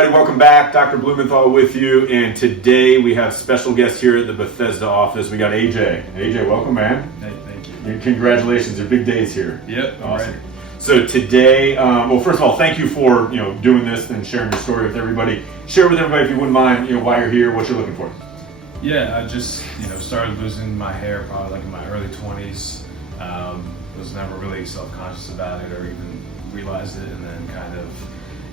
everybody, welcome back. Dr. Blumenthal with you, and today we have special guests here at the Bethesda office. We got AJ. AJ, welcome, man. Hey, thank you. And congratulations, they're big days here. Yep, awesome. Ready. So today, well, first of all, thank you for doing this and sharing your story with everybody. Share with everybody, if you wouldn't mind, why you're here, what you're looking for. Yeah, I just started losing my hair probably like in my early 20s. Was never really self-conscious about it or even realized it, and then kind of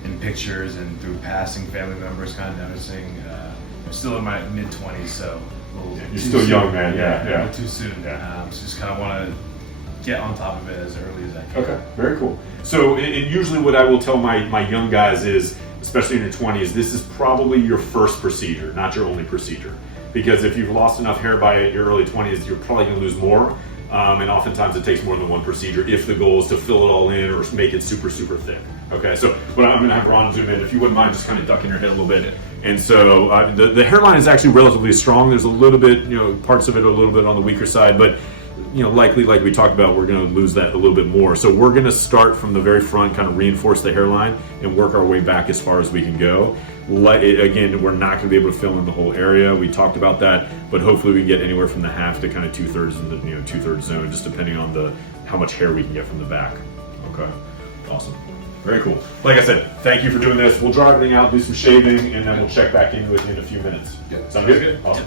in pictures and through passing family members kind of noticing. I'm still in my mid-20s, so you're still young, man. Yeah, a little too soon. So just kind of want to get on top of it as early as I can. Okay, very cool. So usually what I will tell my young guys is, especially in your 20s, this is probably your first procedure, not your only procedure. Because if you've lost enough hair by your early 20s, you're probably going to lose more. And oftentimes it takes more than one procedure if the goal is to fill it all in or make it super, super thick. Okay, so I'm going to have Ron zoom in. If you wouldn't mind just kind of ducking your head a little bit. And so the hairline is actually relatively strong. There's a little bit, parts of it are a little bit on the weaker side, but likely, like we talked about, we're going to lose that a little bit more. So we're going to start from the very front, kind of reinforce the hairline and work our way back as far as we can go. Again, we're not going to be able to fill in the whole area. We talked about that, but hopefully we can get anywhere from the half to kind of 2/3 in the 2/3 zone, just depending on how much hair we can get from the back. Okay, awesome, very cool. Like I said, thank you for doing this. We'll draw everything out, do some shaving, and then we'll check back in with you in a few minutes. Sound good? Awesome.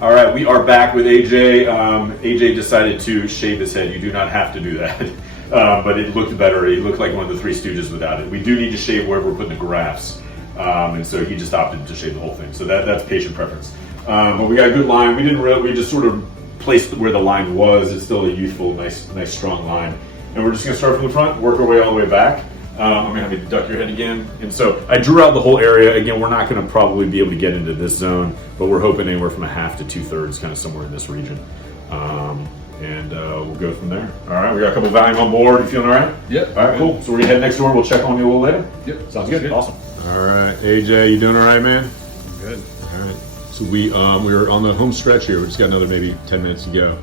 All right, we are back with AJ. AJ decided to shave his head. You do not have to do that, but it looked better. He looked like one of the Three Stooges without it. We do need to shave wherever we're putting the grafts. And so he just opted to shave the whole thing. So that's patient preference. But we got a good line. We just sort of placed where the line was. It's still a youthful, nice, strong line. And we're just gonna start from the front, work our way all the way back. I'm gonna have you duck your head again. And so I drew out the whole area. Again, we're not gonna probably be able to get into this zone, but we're hoping anywhere from a half to 2/3, kind of somewhere in this region. And we'll go from there. All right, we got a couple of Valium on board. You feeling all right? Yep. All right, cool. So we're gonna head next door. We'll check on you a little later. Yep. Sounds good. Awesome. All right, AJ, you doing all right, man? I'm good. All right. So we're on the home stretch here. We just got another maybe 10 minutes to go.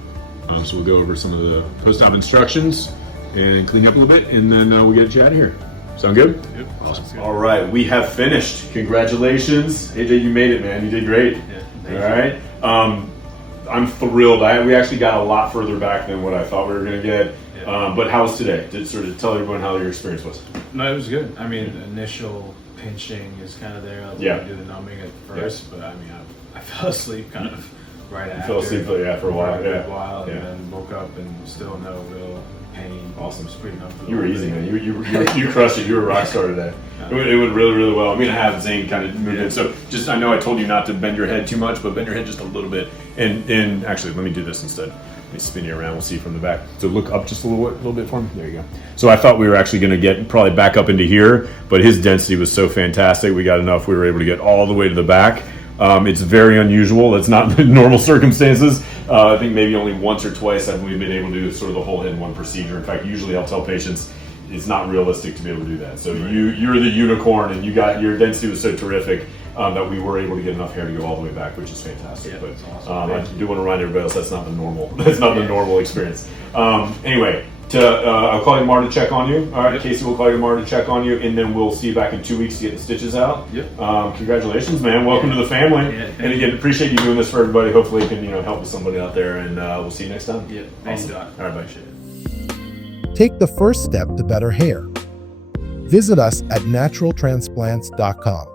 So we'll go over some of the post-op instructions and clean up a little bit, and then we'll get you out of here. Sound good? Yep. Awesome. All right, we have finished. Congratulations, AJ. You made it, man. You did great. Yeah. All right. I'm thrilled. We actually got a lot further back than what I thought we were going to get. Yeah. But how was today? Did sort of tell everyone how your experience was. No, it was good. I mean, initial pinching is kind of there. I do the numbing at first, but I mean, I fell asleep kind of right after. Fell asleep for a while. And then woke up and still no real pain. Awesome. It's pretty enough. You were easy, man. You crushed it. You were a rock star today. It went really, really well. I'm going to have Zane kind of move in. So I know I told you not to bend your head too much, but bend your head just a little bit. And actually, let me do this instead. Let me spin you around. We'll see from the back. So look up just a little bit for me. There you go. So I thought we were actually going to get probably back up into here, but his density was so fantastic. We got enough. We were able to get all the way to the back. It's very unusual. It's not normal circumstances. I think maybe only once or twice have we been able to do sort of the whole head in one procedure. In fact, usually I'll tell patients it's not realistic to be able to do that. So you're the unicorn, and your density was so terrific that we were able to get enough hair to go all the way back, which is fantastic. Yeah, but awesome. I do want to remind everybody else that's not the normal. That's not the normal experience. Anyway. I'll call you tomorrow to check on you. All right, Casey will call you tomorrow to check on you, and then we'll see you back in 2 weeks to get the stitches out. Yep. Congratulations, man. Welcome to the family. Yeah, and again, appreciate you doing this for everybody. Hopefully, you can help with somebody out there, and we'll see you next time. Yeah. Thanks, awesome. Doc. All right, bye. Take the first step to better hair. Visit us at naturaltransplants.com.